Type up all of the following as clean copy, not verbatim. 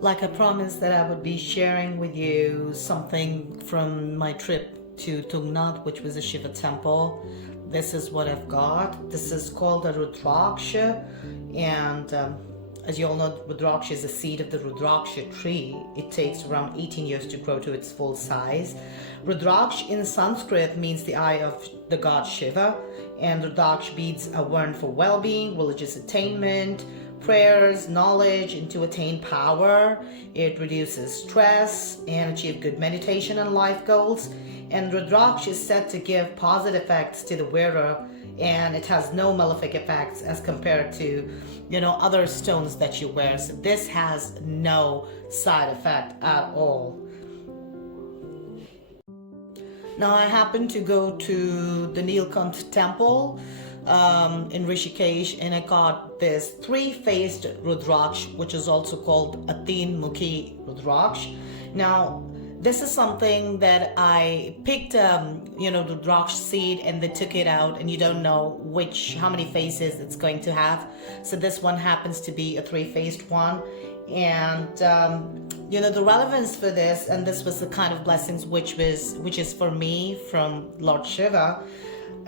Like I promised that I would be sharing with you something from my trip to Tungnath, which was a Shiva temple. This is what I've got. This is called a Rudraksha, and as you all know, Rudraksha is the seed of the Rudraksha tree. It takes around 18 years to grow to its full size. Rudraksh in Sanskrit means the eye of the god Shiva, and Rudraksh beads are worn for well-being, religious attainment, prayers, knowledge, and to attain power. It reduces stress and achieve good meditation and life goals. And Rudraksh is said to give positive effects to the wearer, and it has no malefic effects as compared to, other stones that you wear. So this has no side effect at all. Now I happened to go to the Nilkant temple in Rishikesh, and I got this three-faced Rudraksh, which is also called Mukhi Rudraksha. Now, this is something that I picked, Rudraksh seed, and they took it out, and you don't know how many faces it's going to have. So this one happens to be a three-faced one. And the relevance for this, and this was the kind of blessings which is for me from Lord Shiva.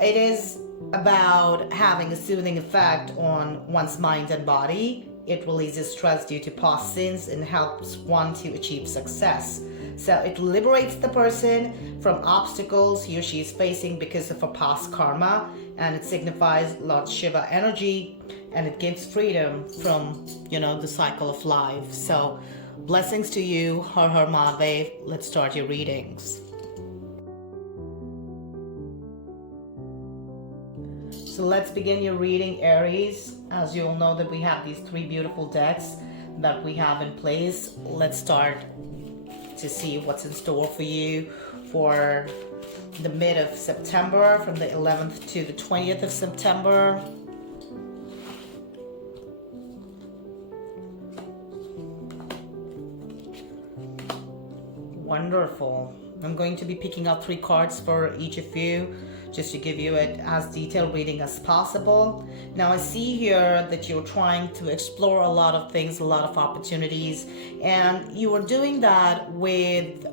It is about having a soothing effect on one's mind and body. It releases stress due to past sins and helps one to achieve success. So it liberates the person from obstacles he or she is facing because of a past karma, and it signifies Lord Shiva energy, and it gives freedom from, the cycle of life. So blessings to you, Har Har Mahadev. Let's start your readings. So let's begin your reading, Aries. As you all know that we have these three beautiful decks that we have in place. Let's start to see what's in store for you for the mid of September, from the 11th to the 20th of September. Wonderful. I'm going to be picking up 3 cards for each of you, just to give you it as detailed reading as possible. Now I see here that you're trying to explore a lot of things, a lot of opportunities, and you are doing that without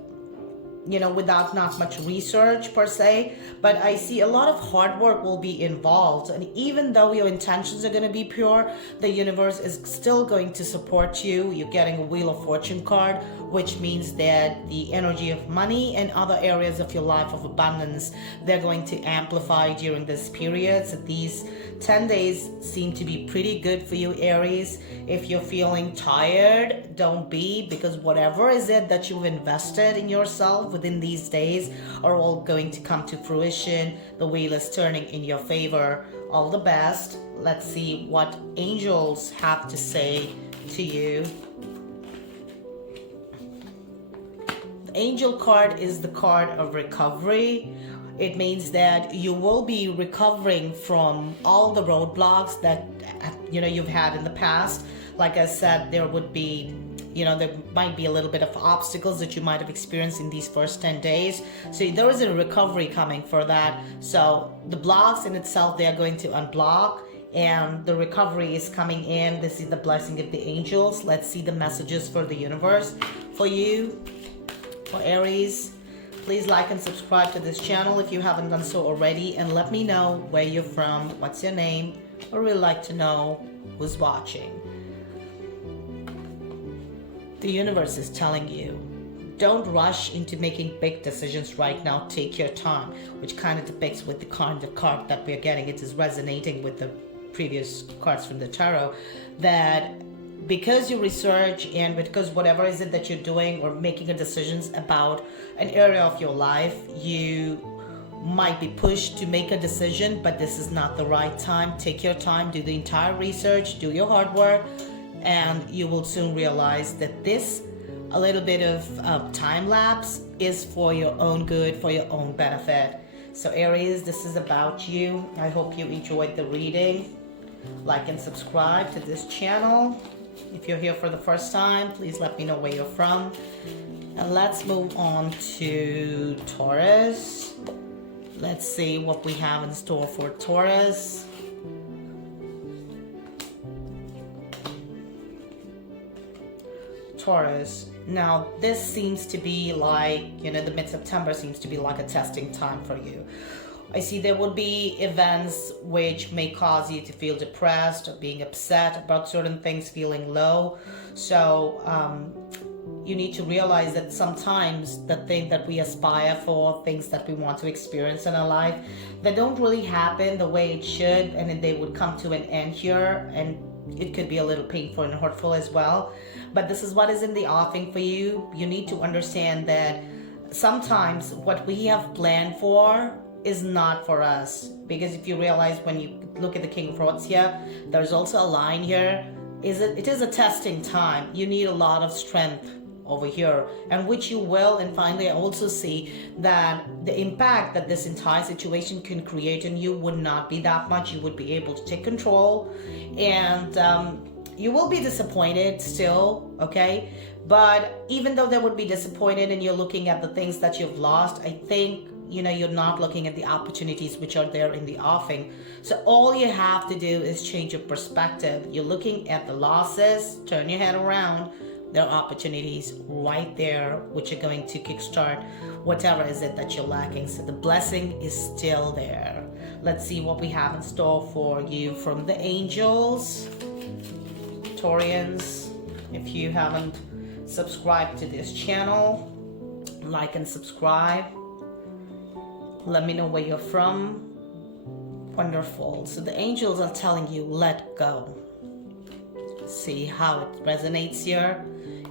not much research per se, but I see a lot of hard work will be involved. And even though your intentions are going to be pure, the universe is still going to support you. You're getting a Wheel of Fortune card, which means that the energy of money and other areas of your life of abundance, they're going to amplify during this period. So these 10 days seem to be pretty good for you, Aries. If you're feeling tired, don't be, because whatever is it that you've invested in yourself within these days are all going to come to fruition. The wheel is turning in your favor. All the best. Let's see what angels have to say to you. The angel card is the card of recovery. It means that you will be recovering from all the roadblocks that you've had in the past. Like I said, there would be there might be a little bit of obstacles that you might have experienced in these first 10 days. So there is a recovery coming for that. So the blocks in itself, they are going to unblock, and the recovery is coming in. This is the blessing of the angels. Let's see the messages for the universe for you, for Aries. Please like and subscribe to this channel if you haven't done so already, and let me know where you're from, what's your name. I really like to know who's watching. The universe is telling you, don't rush into making big decisions right now. Take your time, which kind of depicts with the kind of card that we're getting. It is resonating with the previous cards from the tarot, that because you research and because whatever is it that you're doing or making a decisions about an area of your life, you might be pushed to make a decision, but this is not the right time. Take your time, do the entire research, do your hard work, and you will soon realize that this a little bit of time lapse is for your own good, for your own benefit. So Aries, this is about you. I hope you enjoyed the reading. Like and subscribe to this channel. If you're here for the first time, please let me know where you're from. And let's move on to Taurus. Let's see what we have in store for Taurus. Taurus. Now, this seems to be like, the mid-September seems to be like a testing time for you. I see there would be events which may cause you to feel depressed or being upset about certain things, feeling low. So, you need to realize that sometimes the thing that we aspire for, things that we want to experience in our life, they don't really happen the way it should, and then they would come to an end here, and it could be a little painful and hurtful as well. But this is what is in the offing for you. You need to understand that sometimes what we have planned for is not for us. Because if you realize when you look at the King of Rods here, there's also a line here. It is a testing time. You need a lot of strength over here, and which you will. And finally, I also see that the impact that this entire situation can create in you would not be that much. You would be able to take control, and you will be disappointed still, okay? But even though they would be disappointed and you're looking at the things that you've lost, I think you're not looking at the opportunities which are there in the offing. So all you have to do is change your perspective. You're looking at the losses, turn your head around. There are opportunities right there which are going to kickstart whatever is it that you're lacking. So the blessing is still there. Let's see what we have in store for you from the angels. Taurians, if you haven't subscribed to this channel, like and subscribe. Let me know where you're from. Wonderful. So the angels are telling you, let go. See how it resonates here.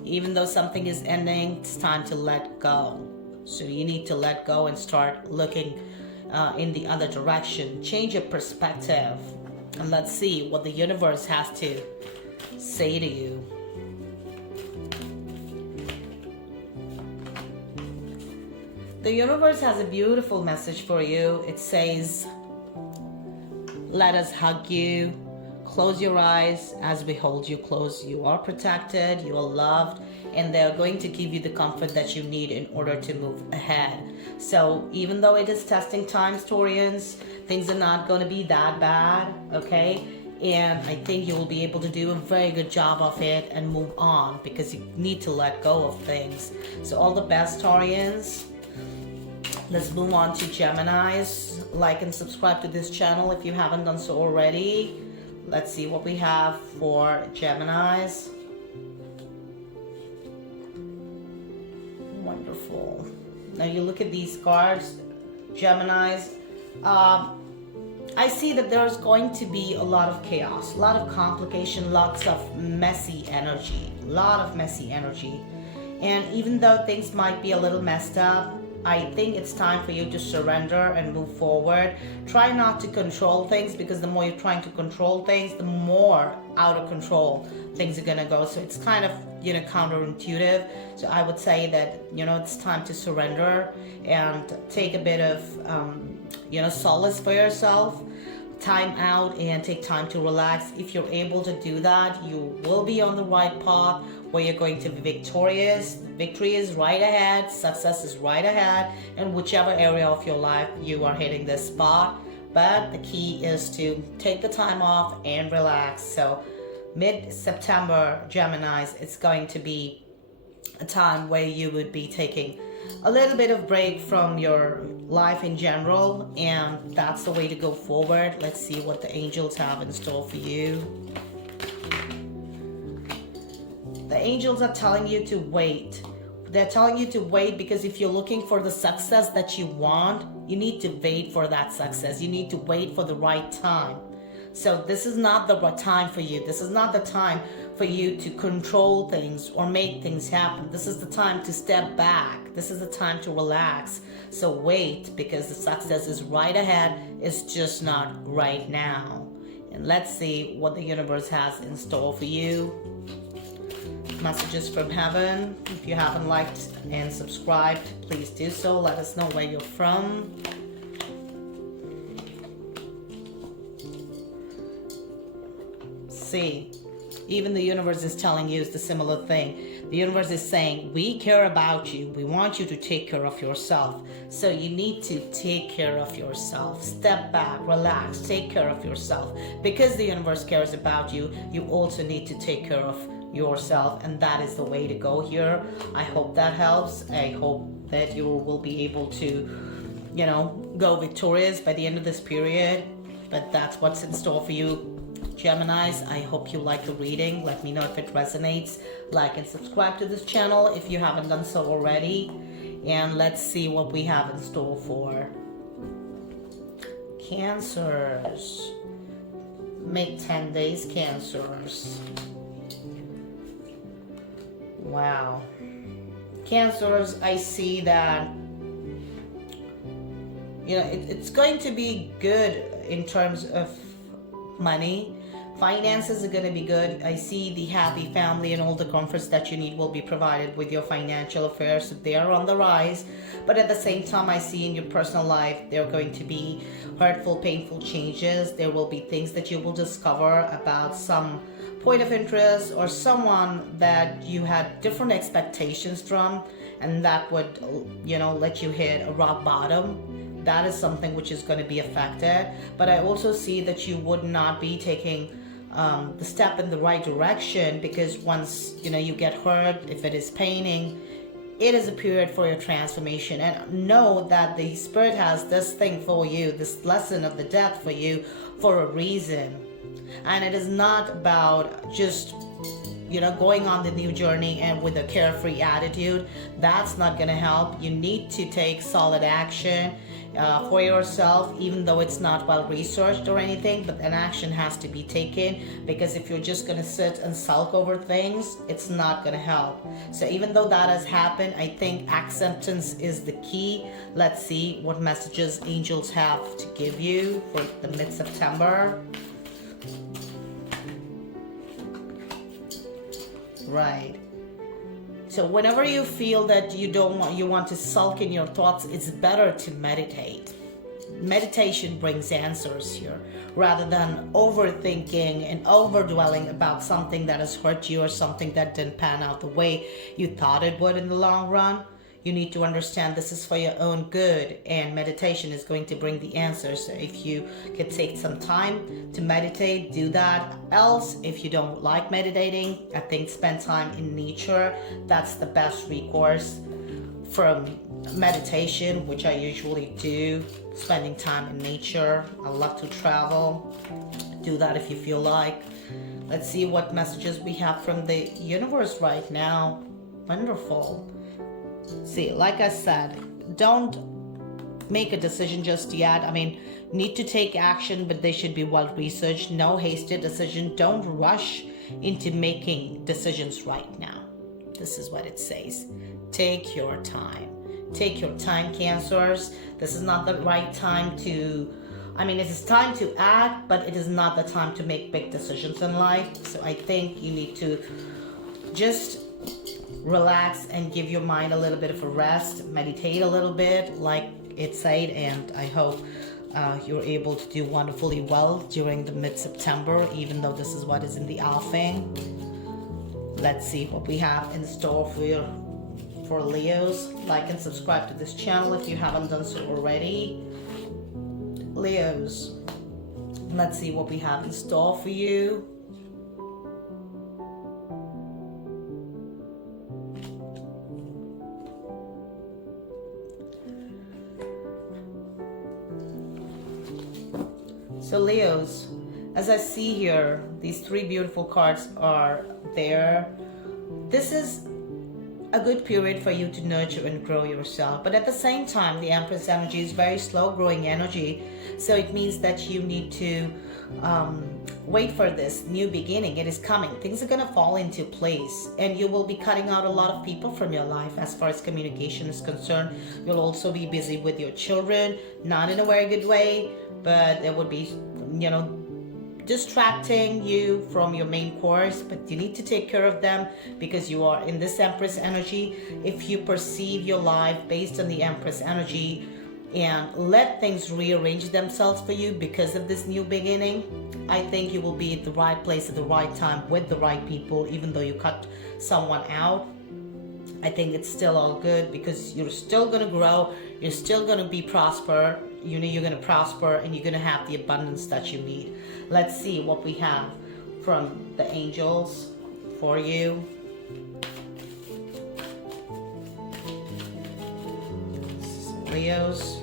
Even though something is ending, it's time to let go. So you need to let go and start looking in the other direction. Change your perspective. And let's see what the universe has to say to you. The universe has a beautiful message for you. It says, let us hug you. Close your eyes as we hold you close. You are protected, you are loved, and they're going to give you the comfort that you need in order to move ahead. So even though it is testing times, Taurians, things are not going to be that bad, okay? And I think you will be able to do a very good job of it and move on, because you need to let go of things. So all the best, Taurians. Let's move on to Geminis. Like and subscribe to this channel if you haven't done so already. Let's see what we have for Geminis. Wonderful. Now you look at these cards, Geminis. I see that there's going to be a lot of chaos, a lot of complication, lots of messy energy, a lot of messy energy. And even though things might be a little messed up, I think it's time for you to surrender and move forward. Try not to control things, because the more you're trying to control things, the more out of control things are going to go. So it's kind of, counterintuitive. So I would say that, it's time to surrender and take a bit of, solace for yourself. Time out and take time to relax. If you're able to do that, you will be on the right path where you're going to be victorious. Victory is right ahead, success is right ahead, and whichever area of your life you are hitting this spot. But the key is to take the time off and relax. So mid-September, Geminis, it's going to be a time where you would be taking a little bit of break from your life in general, and that's the way to go forward. Let's see what the angels have in store for you. The angels are telling you to wait. They're telling you to wait because if you're looking for the success that you want, you need to wait for that success. You need to wait for the right time. So this is not the right time for you. This is not the time for you to control things or make things happen. This is the time to step back. This is the time to relax. So wait, because the success is right ahead. It's just not right now. And let's see what the universe has in store for you. Messages from heaven. If you haven't liked and subscribed, please do so. Let us know where you're from. See, Even the universe is telling you the similar thing. The universe is saying, we care about you. We want you to take care of yourself. So you need to take care of yourself. Step back, relax, take care of yourself. Because the universe cares about you, you also need to take care of yourself. And that is the way to go here. I hope that helps. I hope that you will be able to, go victorious by the end of this period. But that's what's in store for you, Geminis. I hope you like the reading. Let me know if it resonates. Like and subscribe to this channel if you haven't done so already. And let's see what we have in store for Cancers. Make 10 days, Cancers. Wow. Cancers, I see that it's going to be good in terms of money. Finances are going to be good. I see the happy family and all the comforts that you need will be provided with your financial affairs. They are on the rise. But at the same time, I see in your personal life, there are going to be hurtful, painful changes. There will be things that you will discover about some point of interest or someone that you had different expectations from, and that would, let you hit a rock bottom. That is something which is going to be affected. But I also see that you would not be taking the step in the right direction, because once you get hurt, if it is paining, it is a period for your transformation. And know that the spirit has this thing for you, this lesson of the death for you, for a reason. And it is not about just going on the new journey and with a carefree attitude. That's not going to help. You need to take solid action for yourself, even though it's not well researched or anything, but an action has to be taken, because if you're just going to sit and sulk over things, it's not going to help. So even though that has happened, I think acceptance is the key. Let's see what messages angels have to give you for the mid-September. Right. So whenever you feel that you want to sulk in your thoughts, it's better to meditate. Meditation brings answers here, rather than overthinking and overdwelling about something that has hurt you or something that didn't pan out the way you thought it would in the long run. You need to understand this is for your own good, and meditation is going to bring the answers. So if you could take some time to meditate, do that. Else, if you don't like meditating, I think spend time in nature. That's the best recourse from meditation, which I usually do. Spending time in nature. I love to travel. Do that if you feel like. Let's see what messages we have from the universe right now. Wonderful. See, like I said, don't make a decision just yet. Need to take action, but they should be well researched. No hasty decision. Don't rush into making decisions right now. This is what it says. Take your time. Take your time, Cancers. This is not the right time to... it is time to act, but it is not the time to make big decisions in life. So I think you need to just relax and give your mind a little bit of a rest. Meditate a little bit, like it said, and I hope you're able to do wonderfully well during the mid-September, even though this is what is in the offing. Let's see what we have in store for Leos. Like and subscribe to this channel if you haven't done so already. Leos, let's see what we have in store for you. So Leos, as I see here, these three beautiful cards are there. This is a good period for you to nurture and grow yourself. But at the same time, the Empress energy is very slow growing energy. So it means that you need to wait for this new beginning. It is coming. Things are going to fall into place, and you will be cutting out a lot of people from your life as far as communication is concerned. You'll also be busy with your children, not in a very good way, but there would be, distracting you from your main course, but you need to take care of them because you are in this Empress energy. If you perceive your life based on the Empress energy, and let things rearrange themselves for you because of this new beginning. I think you will be at the right place at the right time with the right people, even though you cut someone out. I think it's still all good because you're still going to grow, you're still going to be prosper, you're going to prosper, and you're going to have the abundance that you need. Let's see what we have from the angels for you. Leos.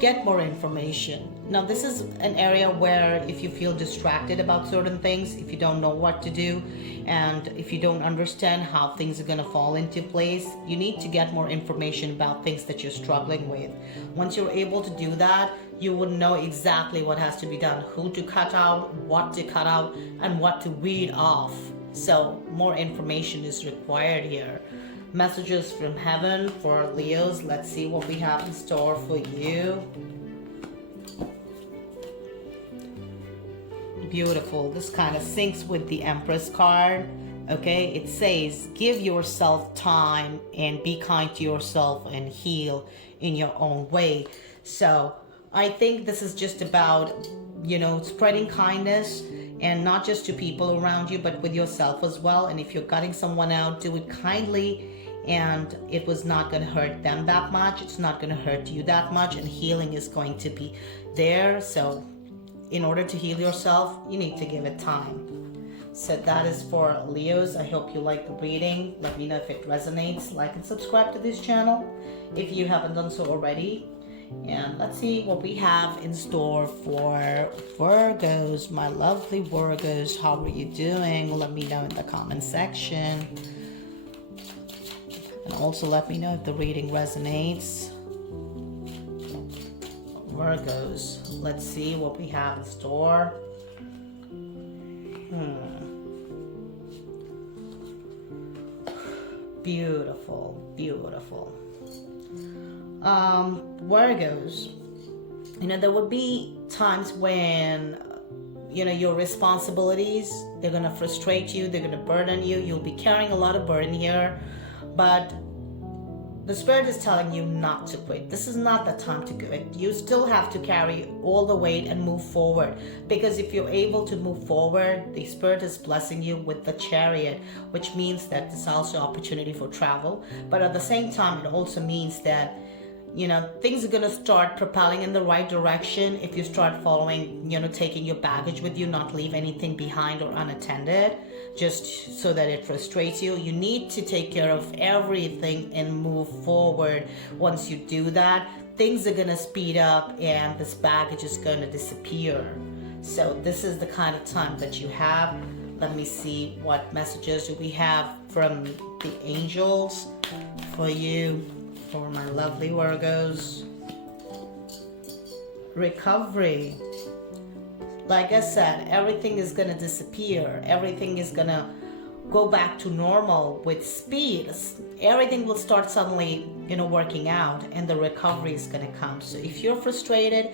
Get more information. Now, this is an area where if you feel distracted about certain things, if you don't know what to do, and if you don't understand how things are going to fall into place, you need to get more information about things that you're struggling with. Once you're able to do that, you would know exactly what has to be done, who to cut out, what to cut out, and what to weed off. So more information is required here. Messages from heaven for Leos. Let's see what we have in store for you. Beautiful. This kind of syncs with the Empress card. Okay, it says give yourself time and be kind to yourself and heal in your own way. So I think this is just about, spreading kindness, and not just to people around you, but with yourself as well. And if you're cutting someone out, do it kindly, and it was not going to hurt them that much. It's not going to hurt you that much, and healing is going to be there. So in order to heal yourself, you need to give it time. So that is for Leos. I hope you like the reading. Let me know if it resonates. Like and subscribe to this channel if you haven't done so already. And let's see what we have in store for Virgos. My lovely Virgos, how are you doing? Let me know in the comment section. And also let me know if the reading resonates. Virgos, let's see what we have in store. Beautiful, beautiful. Virgos, there would be times when your responsibilities, they're going to frustrate you, they're going to burden you. You'll be carrying a lot of burden here, but the Spirit is telling you not to quit. This is not the time to quit. You still have to carry all the weight and move forward, because if you're able to move forward, the Spirit is blessing you with the Chariot, which means that there's also opportunity for travel. But at the same time, it also means that things are going to start propelling in the right direction if you start following, taking your baggage with you, not leave anything behind or unattended, just so that it frustrates you. You need to take care of everything and move forward. Once you do that, things are going to speed up and this baggage is going to disappear. So this is the kind of time that you have. Let me see what messages do we have from the angels for you. For my lovely Virgos. Recovery. Like I said, everything is going to disappear. Everything is going to go back to normal with speed. Everything will start suddenly, working out, and the recovery is going to come. So if you're frustrated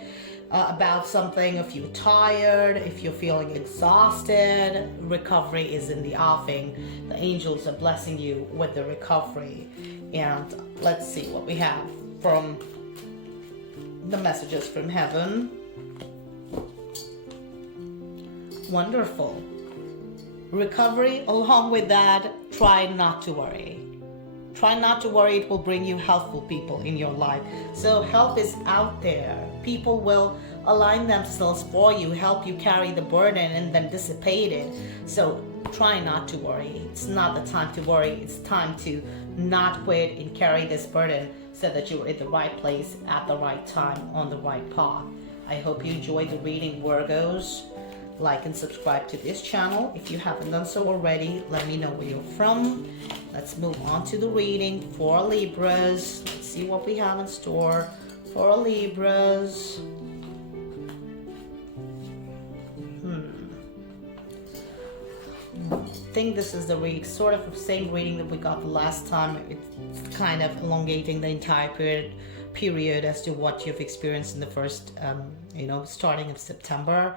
about something, if you're tired, if you're feeling exhausted, recovery is in the offing. The angels are blessing you with the recovery. And let's see what we have from the messages from heaven. Wonderful. Recovery. Along with that, try not to worry. Try not to worry. It will bring you helpful people in your life. So help is out there. People will align themselves for you, help you carry the burden and then dissipate it. So try not to worry. It's not the time to worry. It's time to not quit and carry this burden so that you're in the right place at the right time on the right path. I hope you enjoyed the reading, Virgos. Like and subscribe to this channel if you haven't done so already. Let me know where you're from. Let's move on to the reading for Libras. Let's see what we have in store for Libras. I think this is the reading, sort of the same reading that we got the last time. It's kind of elongating the entire period as to what you've experienced in the first, starting of September,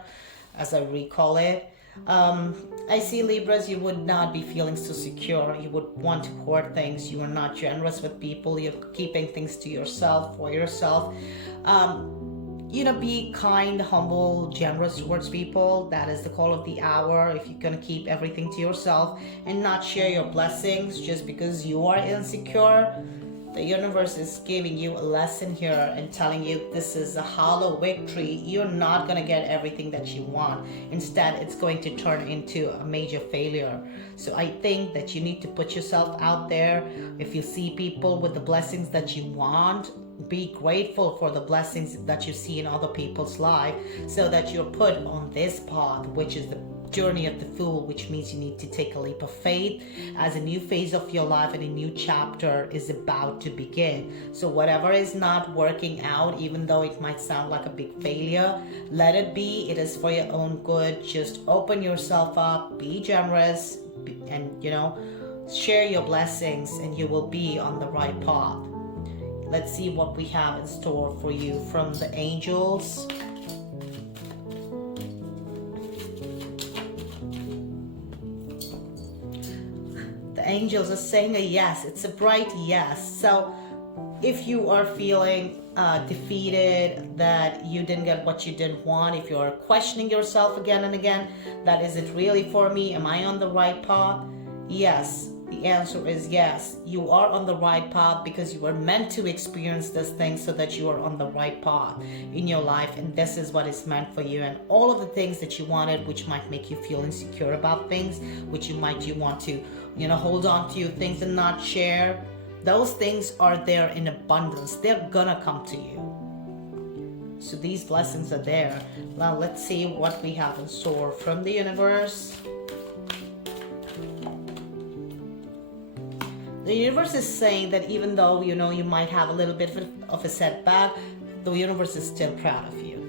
as I recall it. I see, Libras, you would not be feeling so secure. You would want to hoard things. You are not generous with people. You're keeping things to yourself, for yourself. Be kind, humble, generous towards people. That is the call of the hour. If you're going to keep everything to yourself and not share your blessings just because you are insecure, the universe is giving you a lesson here and telling you this is a hollow victory. You're not going to get everything that you want. Instead, it's going to turn into a major failure. So I think that you need to put yourself out there. If you see people with the blessings that you want, be grateful for the blessings that you see in other people's life, so that you're put on this path, which is the journey of the fool, which means you need to take a leap of faith as a new phase of your life and a new chapter is about to begin. So whatever is not working out, even though it might sound like a big failure, let it be. It is for your own good. Just open yourself up, be generous, and share your blessings, and you will be on the right path. Let's see what we have in store for you from the angels. The angels are saying a yes. It's a bright yes. So if you are feeling defeated, that you didn't get what you didn't want, if you're questioning yourself again and again, that is it really for me? Am I on the right path? Yes. The answer is yes. You are on the right path because you were meant to experience this thing so that you are on the right path in your life, and this is what is meant for you. And all of the things that you wanted, which might make you feel insecure about things, which you want to, hold on to things and not share, those things are there in abundance. They're gonna come to you. So these blessings are there. Now let's see what we have in store from the universe. The universe is saying that even though, you might have a little bit of a setback, the universe is still proud of you.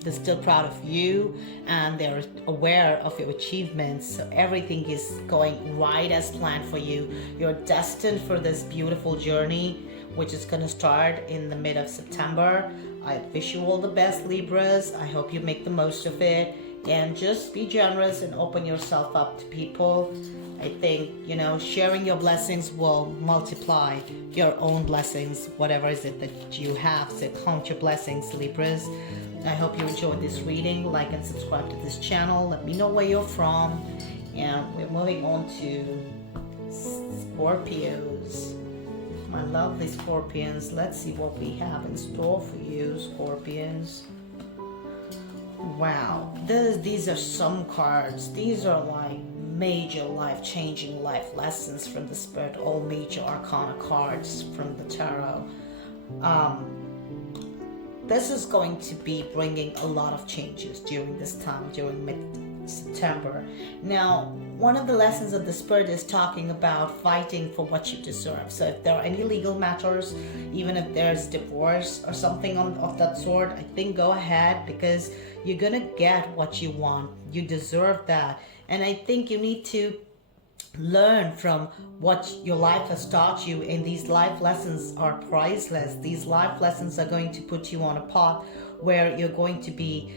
They're still proud of you, and they're aware of your achievements. So everything is going right as planned for you. You're destined for this beautiful journey, which is going to start in the mid of September. I wish you all the best, Libras. I hope you make the most of it. And just be generous and open yourself up to people. I think, sharing your blessings will multiply your own blessings, whatever is it that you have. So count your blessings, Libras. I hope you enjoyed this reading. Like and subscribe to this channel. Let me know where you're from. And we're moving on to Scorpios. My lovely Scorpions. Let's see what we have in store for you, Scorpions. Wow, these are some cards. These are like major life-changing life lessons from the Spirit, all major arcana cards from the tarot. This is going to be bringing a lot of changes during this time, during mid-September. Now, one of the lessons of the Spirit is talking about fighting for what you deserve. So if there are any legal matters, even if there's divorce or something of that sort, I think go ahead, because you're gonna get what you want. You deserve that. And I think you need to learn from what your life has taught you, and these life lessons are priceless. These life lessons are going to put you on a path where you're going to be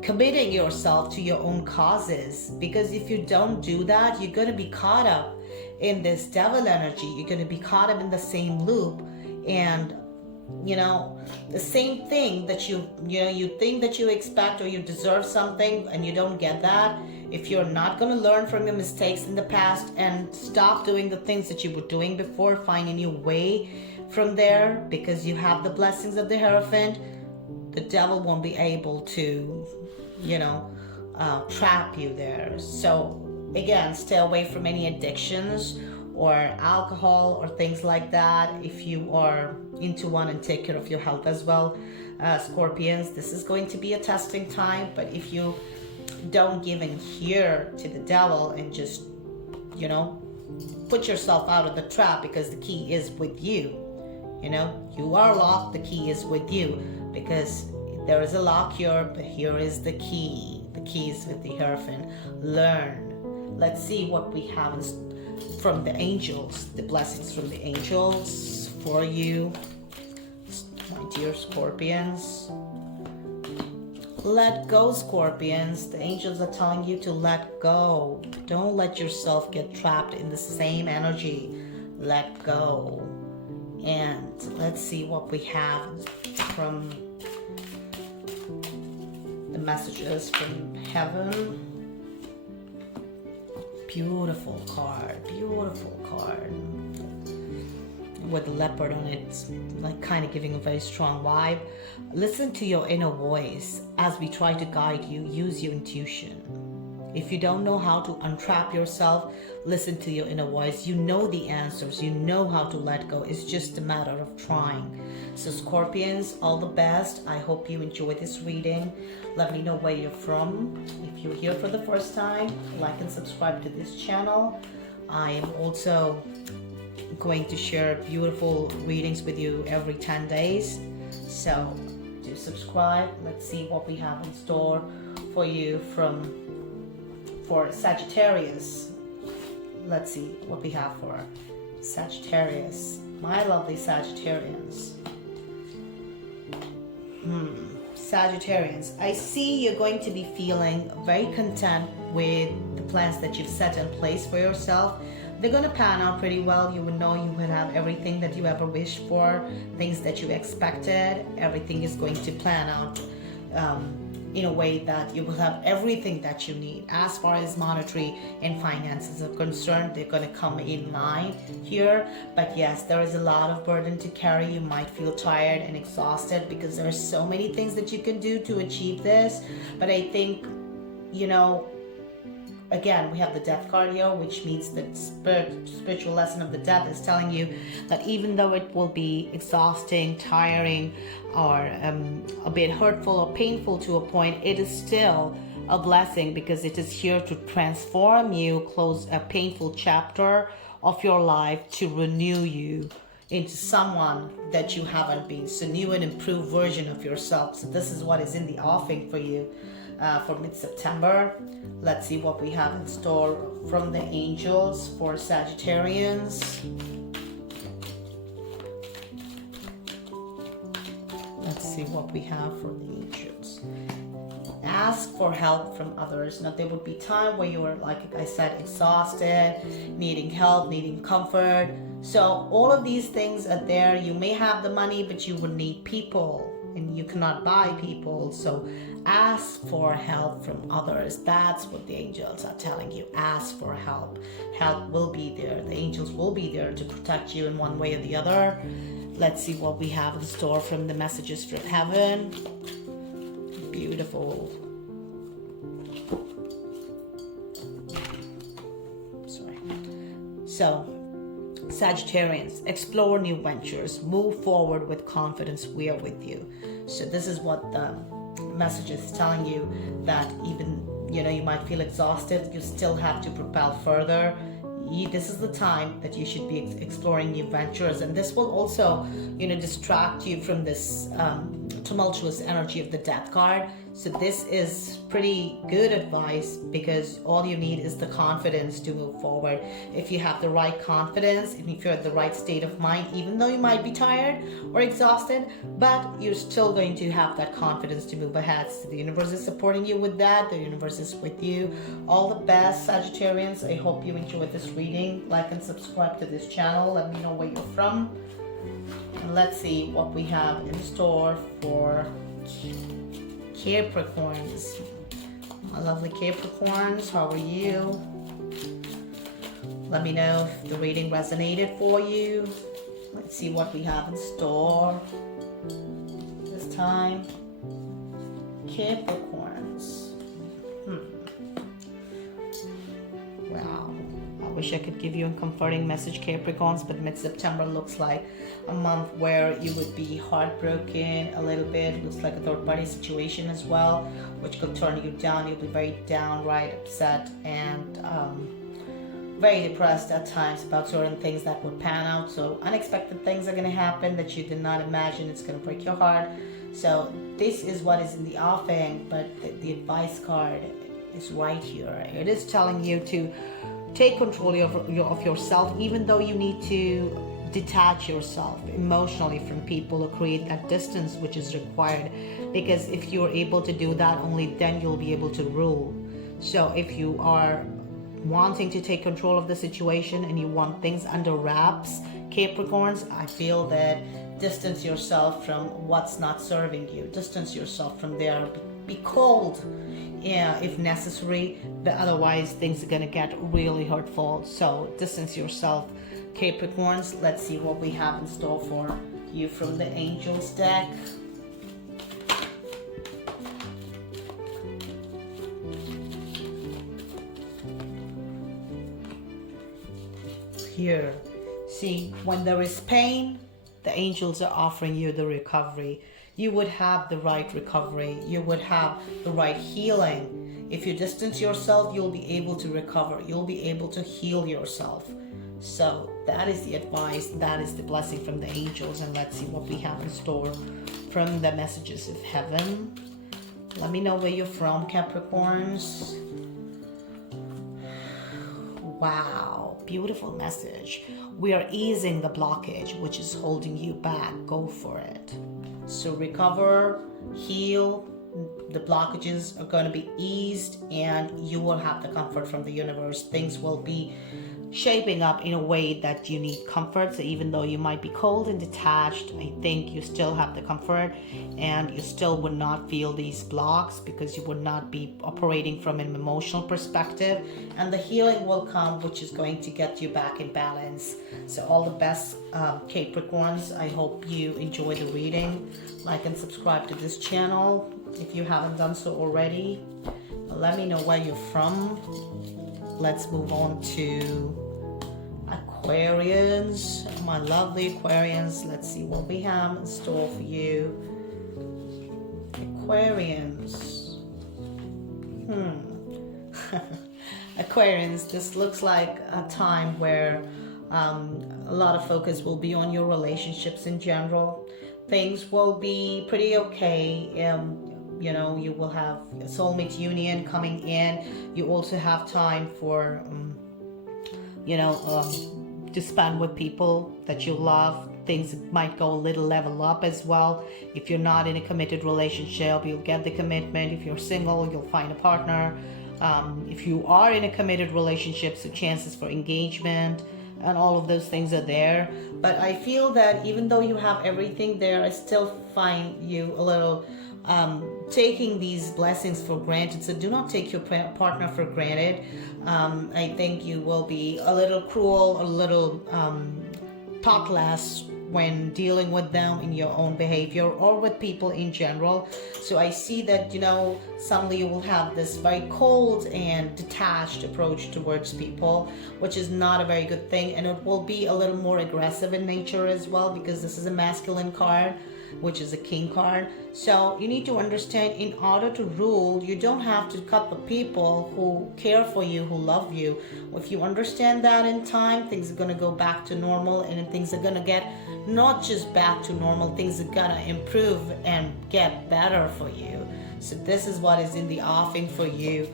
committing yourself to your own causes, because if you don't do that, you're going to be caught up in this devil energy. You're going to be caught up in the same loop, and the same thing that you think that you expect or you deserve something and you don't get that. If you're not going to learn from your mistakes in the past and stop doing the things that you were doing before, find a new way from there, because you have the blessings of the Hierophant, the devil won't be able to trap you there. So again, stay away from any addictions or alcohol or things like that if you are into one, and take care of your health as well. Scorpions, this is going to be a testing time, but if you don't give in here to the devil and just put yourself out of the trap, because the key is with you. You are locked, the key is with you, because there is a lock here, but here is the key. The key is with the Hierophant. Learn. Let's see what we have from the angels, the blessings from the angels for you, my dear Scorpions. Let go, Scorpions. The angels are telling you to let go. Don't let yourself get trapped in the same energy. Let go. And let's see what we have from the messages from heaven. Beautiful card. Beautiful card. With the leopard on it, like kind of giving a very strong vibe. Listen to your inner voice as we try to guide you. Use your intuition. If you don't know how to untrap yourself, listen to your inner voice. You know the answers. You know how to let go. It's just a matter of trying. So Scorpions, all the best. I hope you enjoy this reading. Let me know where you're from. If you're here for the first time, like and subscribe to this channel. I am also going to share beautiful readings with you every 10 days. So do subscribe. Let's see what we have in store for you for Sagittarius. Let's see what we have for Sagittarius. My lovely Sagittarians. Sagittarians, I see you're going to be feeling very content with the plans that you've set in place for yourself. They're going to pan out pretty well. You would know you would have everything that you ever wished for, things that you expected. Everything is going to plan out in a way that you will have everything that you need. As far as monetary and finances are concerned, they're going to come in line here. But yes, there is a lot of burden to carry. You might feel tired and exhausted because there are so many things that you can do to achieve this. But I think, you know, again, we have the death card here, which means that spiritual lesson of the death is telling you that even though it will be exhausting, tiring, or a bit hurtful or painful to a point, it is still a blessing because it is here to transform you, close a painful chapter of your life to renew you into someone that you haven't been. So new and improved version of yourself. So this is what is in the offing for you. For mid-September. Let's see what we have in store from the angels for Sagittarians. Let's see what we have for the angels. Ask for help from others. Now there would be time where you were, like I said, exhausted, needing help, needing comfort. So all of these things are there. You may have the money, but you would need people, and you cannot buy people. So ask for help from others. That's what the angels are telling you. Ask for help. Help will be there. The angels will be there to protect you in one way or the other. Let's see what we have in store from the messages from heaven. Beautiful. Sorry. So, Sagittarians, explore new ventures. Move forward with confidence. We are with you. So this is what the message is telling you, that even, you know, you might feel exhausted, you still have to propel further. This is the time that you should be exploring new ventures, and this will also, you know, distract you from this tumultuous energy of the death card. So this is pretty good advice because all you need is the confidence to move forward. If you have the right confidence, and if you're at the right state of mind, even though you might be tired or exhausted, but you're still going to have that confidence to move ahead. So the universe is supporting you with that. The universe is with you. All the best, Sagittarians. I hope you enjoyed this reading. Like and subscribe to this channel. Let me know where you're from. And let's see what we have in store for Capricorns. My lovely Capricorns, how are you? Let me know if the reading resonated for you. Let's see what we have in store this time. Capricorns. Wow. I wish I could give you a comforting message, Capricorns, but mid-September looks like a month where you would be heartbroken a little bit. It looks like a third-party situation as well, which could turn you down. You'll be very downright upset and very depressed at times about certain things that would pan out. So unexpected things are going to happen that you did not imagine. It's going to break your heart. So this is what is in the offing, but the advice card is right here. It is telling you to take control of yourself, even though you need to detach yourself emotionally from people or create that distance which is required, because if you're able to do that, only then you'll be able to rule. So if you are wanting to take control of the situation and you want things under wraps, Capricorns, I feel that distance yourself from what's not serving you. Distance yourself from there. Be cold, yeah, if necessary, but otherwise things are gonna get really hurtful. So distance yourself, Capricorns. Let's see what we have in store for you from the Angels deck. Here, see, when there is pain, the angels are offering you the recovery. You would have the right recovery. You would have the right healing. If you distance yourself, you'll be able to recover. You'll be able to heal yourself. So that is the advice. That is the blessing from the angels. And let's see what we have in store from the messages of heaven. Let me know where you're from, Capricorns. Wow, beautiful message. We are easing the blockage which is holding you back. Go for it. So recover, heal. The blockages are going to be eased and you will have the comfort from the universe. Things will be shaping up in a way that you need comfort. So even though you might be cold and detached, I think you still have the comfort and you still would not feel these blocks because you would not be operating from an emotional perspective, and the healing will come, which is going to get you back in balance. So all the best, Capricorns. I hope you enjoy the reading. Like and subscribe to this channel if you haven't done so already. Let me know where you're from. Let's move on to Aquarians, my lovely Aquarians. Let's see what we have in store for you, Aquarians. Aquarians, this looks like a time where a lot of focus will be on your relationships in general. Things will be pretty okay. You know, you will have a soulmate union coming in. You also have time for to spend with people that you love. Things might go a little level up as well. If you're not in a committed relationship, you'll get the commitment. If you're single, you'll find a partner. If you are in a committed relationship, so chances for engagement and all of those things are there. But I feel that even though you have everything there, I still find you a little taking these blessings for granted. So do not take your partner for granted. I think you will be a little cruel, a little thoughtless when dealing with them in your own behavior or with people in general. So I see that, suddenly you will have this very cold and detached approach towards people, which is not a very good thing. And it will be a little more aggressive in nature as well, because this is a masculine card, which is a king card. So you need to understand, in order to rule, you don't have to cut the people who care for you, who love you. If you understand that in time, things are going to go back to normal, and things are going to get not just back to normal, things are going to improve and get better for you. So this is what is in the offing for you,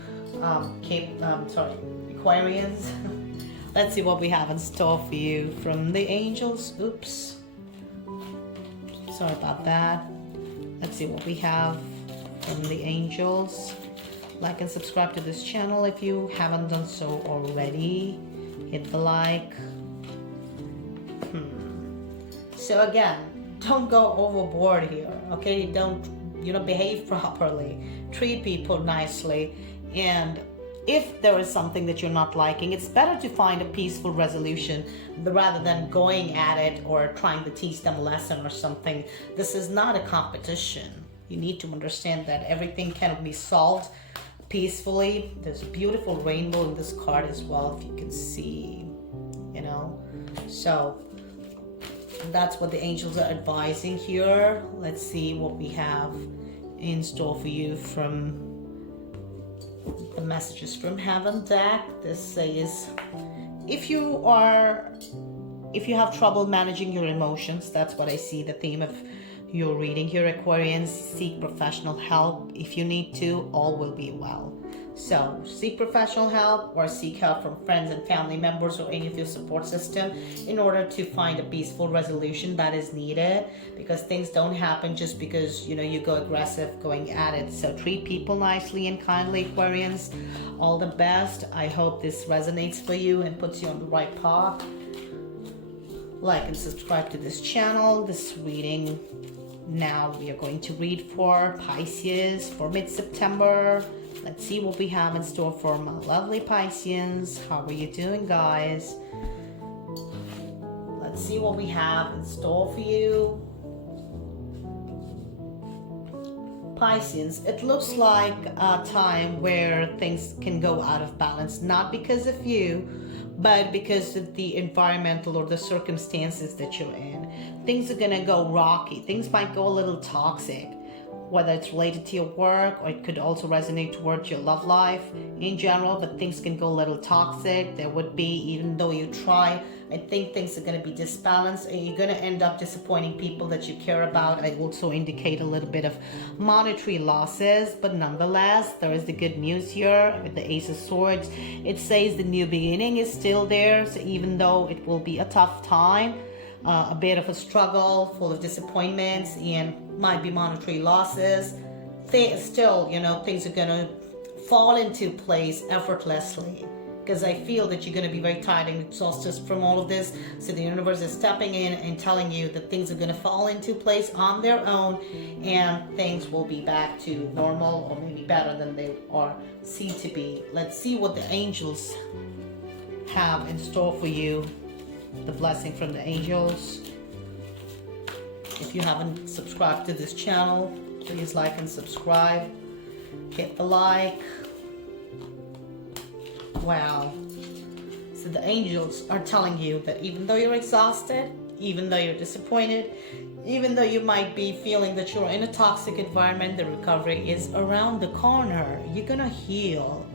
Aquarians. Let's see what we have in store for you from the angels. Oops. Sorry about that. Let's see what we have from the angels. Like and subscribe to this channel if you haven't done so already. Hit the like. So again, don't go overboard here, okay? Don't, behave properly. Treat people nicely. And if there is something that you're not liking, it's better to find a peaceful resolution rather than going at it or trying to teach them a lesson or something. This is not a competition. You need to understand that everything can be solved peacefully. There's a beautiful rainbow in this card as well, if you can see, So that's what the angels are advising here. Let's see what we have in store for you from the messages from heaven deck. This says, if you have trouble managing your emotions, that's what I see, the theme of your reading here, Aquarians. Seek professional help if you need to. All will be well. So seek professional help or seek help from friends and family members or any of your support system in order to find a peaceful resolution that is needed, because things don't happen just because you go aggressive going at it. So treat people nicely and kindly, Aquarians. All the best. I hope this resonates for you and puts you on the right path. Like and subscribe to this channel. This reading, now we are going to read for Pisces for mid-September. Let's see what we have in store for my lovely Pisceans. How are you doing, guys? Let's see what we have in store for you. Pisceans, it looks like a time where things can go out of balance, not because of you, but because of the environmental or the circumstances that you're in. Things are gonna go rocky. Things might go a little toxic, whether it's related to your work, or it could also resonate towards your love life in general, but things can go a little toxic. There would be, even though you try, I think things are going to be disbalanced, and you're going to end up disappointing people that you care about. I also indicate a little bit of monetary losses, but nonetheless, there is the good news here with the Ace of Swords. It says the new beginning is still there, so even though it will be a tough time, a bit of a struggle, full of disappointments, and might be monetary losses, still, things are gonna fall into place effortlessly, because I feel that you're gonna be very tired and exhausted from all of this. So the universe is stepping in and telling you that things are gonna fall into place on their own, and things will be back to normal, or maybe better than they are seen to be. Let's see what the angels have in store for you. The blessing from the angels. If you haven't subscribed to this channel, please like and subscribe. Hit the like. Wow. So the angels are telling you that even though you're exhausted, even though you're disappointed, even though you might be feeling that you're in a toxic environment, the recovery is around the corner. You're gonna heal.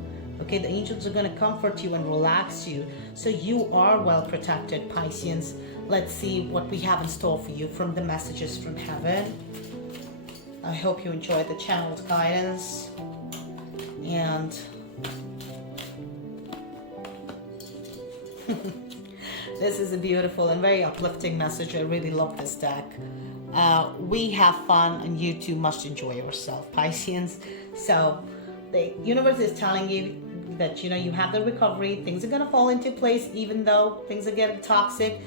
Okay, the angels are going to comfort you and relax you. So you are well protected, Pisceans. Let's see what we have in store for you from the messages from heaven. I hope you enjoyed the channel's guidance. And this is a beautiful and very uplifting message. I really love this deck. We have fun, and you too must enjoy yourself, Pisceans. So the universe is telling you that you have the recovery. Things are gonna fall into place, even though things are getting toxic.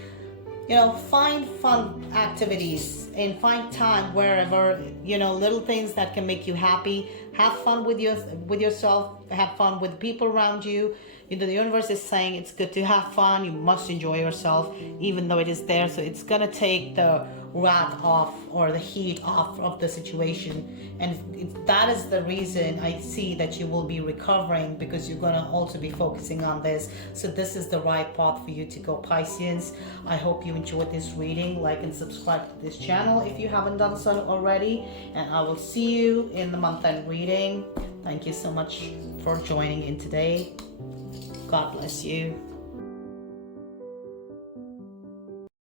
Find fun activities and find time wherever, little things that can make you happy. Have fun with yourself. Have fun with people around you. The universe is saying it's good to have fun. You must enjoy yourself, even though it is there. So it's gonna take the wrath off, or the heat off of the situation, and that is the reason I see that you will be recovering, because you're going to also be focusing on this. So this is the right path for you to go, Pisceans. I hope you enjoyed this reading. Like and subscribe to this channel if you haven't done so already, and I will see you in the month-end reading. Thank you so much for joining in today. God bless you.